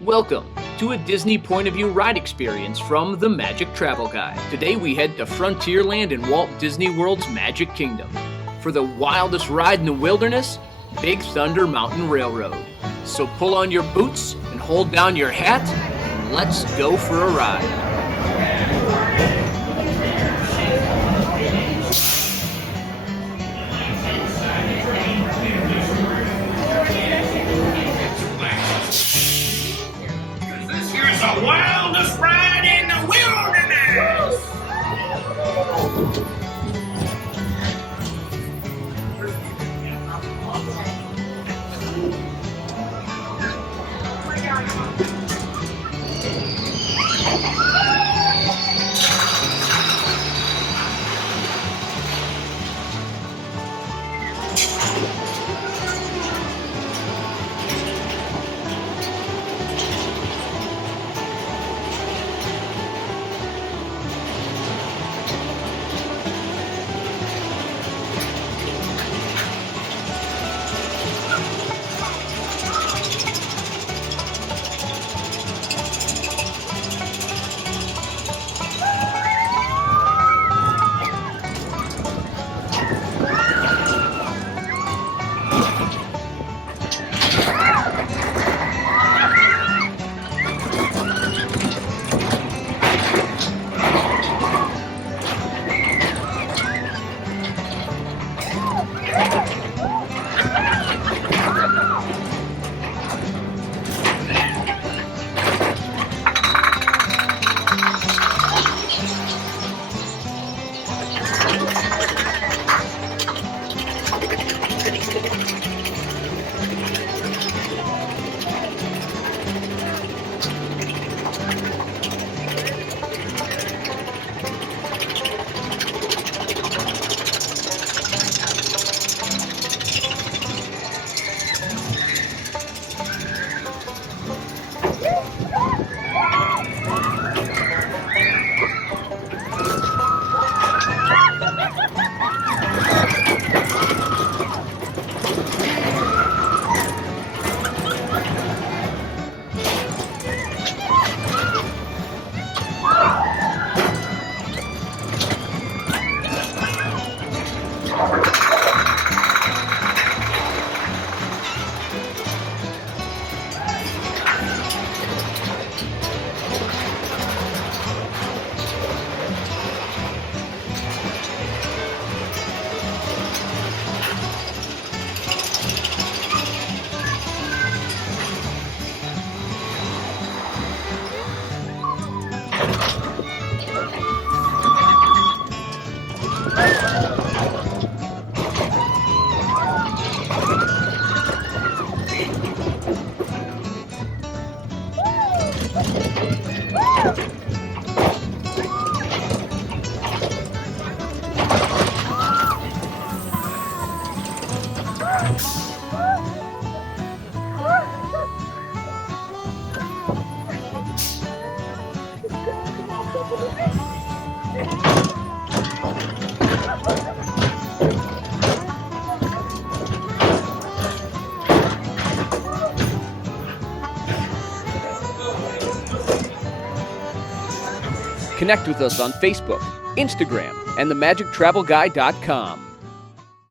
Welcome to a Disney point of view ride experience from the Magic Travel Guide. Today we head to Frontierland in Walt Disney World's Magic Kingdom for the wildest ride in the wilderness, Big Thunder Mountain Railroad. So pull on your boots and hold down your hat, and let's go for a ride. Here's the wildest ride in the wilderness! Connect with us on Facebook, Instagram, and themagictravelguide.com.